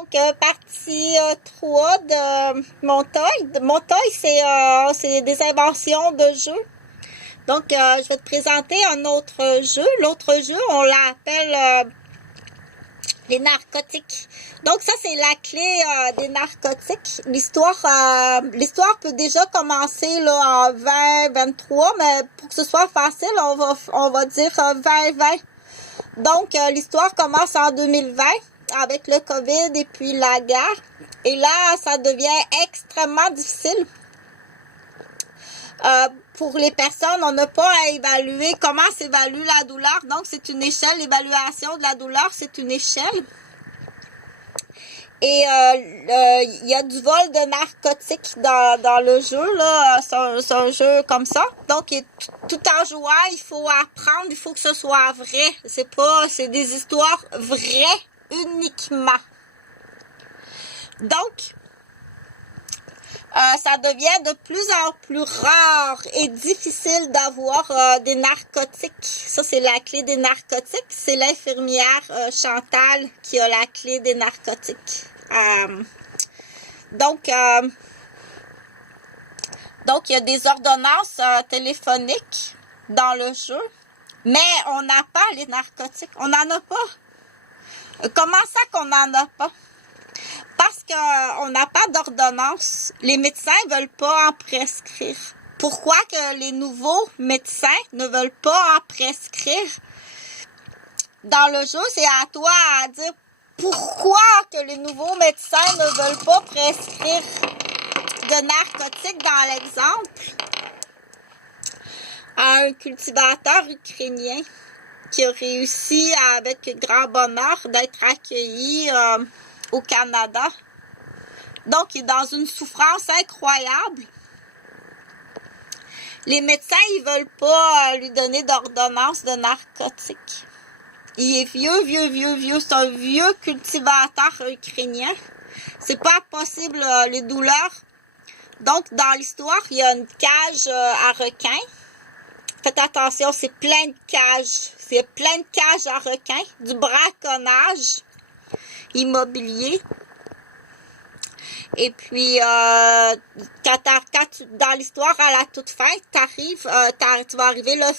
Donc, partie 3 de Montaille. Montaille, c'est des inventions de jeux. Donc, je vais te présenter un autre jeu. L'autre jeu, on l'appelle les narcotiques. Donc, ça, c'est la clé des narcotiques. L'histoire peut déjà commencer là, en 2023, mais pour que ce soit facile, on va dire 2020. Donc, l'histoire commence en 2020 avec le COVID et puis la guerre. Et là, ça devient extrêmement difficile. Pour les personnes, on n'a pas à évaluer comment s'évalue la douleur. Donc, c'est une échelle. L'évaluation de la douleur, c'est une échelle. Et il y a du vol de narcotiques dans le jeu. Là. C'est un jeu comme ça. Donc, tout en jouant, il faut apprendre, il faut que ce soit vrai. C'est des histoires vraies uniquement. Donc, ça devient de plus en plus rare et difficile d'avoir des narcotiques. Ça, c'est la clé des narcotiques. C'est l'infirmière Chantal qui a la clé des narcotiques. Donc, il y a des ordonnances téléphoniques dans le jeu, mais on n'a pas les narcotiques. On n'en a pas. Comment ça qu'on n'en a pas? Parce qu'on n'a pas d'ordonnance. Les médecins ne veulent pas en prescrire. Pourquoi que les nouveaux médecins ne veulent pas en prescrire? Dans le jeu, c'est à toi à dire pourquoi que les nouveaux médecins ne veulent pas prescrire de narcotiques. Dans l'exemple, à un cultivateur ukrainien qui a réussi avec grand bonheur d'être accueilli au Canada. Donc, il est dans une souffrance incroyable. Les médecins, ils veulent pas lui donner d'ordonnance de narcotiques. Il est vieux. C'est un vieux cultivateur ukrainien. C'est pas possible, les douleurs. Donc, dans l'histoire, il y a une cage à requins. Faites attention, c'est plein de cages. C'est plein de cages à requins. Du braconnage immobilier. Et puis, dans l'histoire, à la toute fin, tu vas arriver le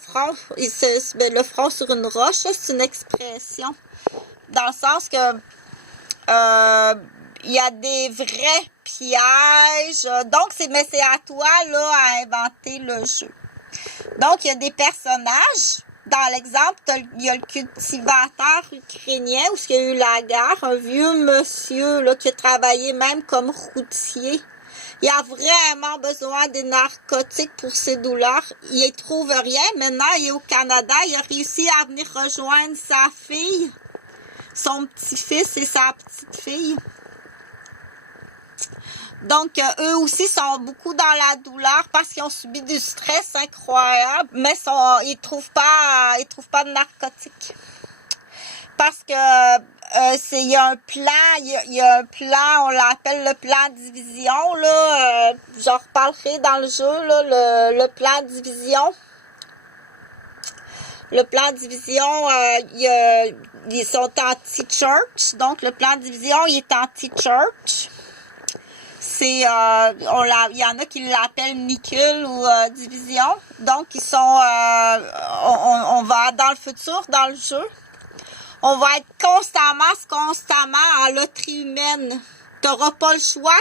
front sur une roche, c'est une expression. Dans le sens que il y a des vrais pièges. Donc, c'est à toi là à inventer le jeu. Donc, il y a des personnages. Dans l'exemple, il y a le cultivateur ukrainien où il y a eu la guerre, un vieux monsieur là, qui a travaillé même comme routier. Il a vraiment besoin des narcotiques pour ses douleurs. Il ne trouve rien. Maintenant, il est au Canada. Il a réussi à venir rejoindre sa fille, son petit-fils et sa petite-fille. Donc, eux aussi sont beaucoup dans la douleur parce qu'ils ont subi du stress incroyable, mais ils trouvent pas de narcotiques. Parce que il y a un plan, on l'appelle le plan division, là, j'en reparlerai dans le jeu, là, le plan division. Le plan division, ils sont anti-church, donc le plan division, il est anti-church. Il y en a qui l'appellent nickel ou division. Donc, ils sont, on va dans le futur, dans le jeu, on va être constamment en loterie humaine. Tu n'auras pas le choix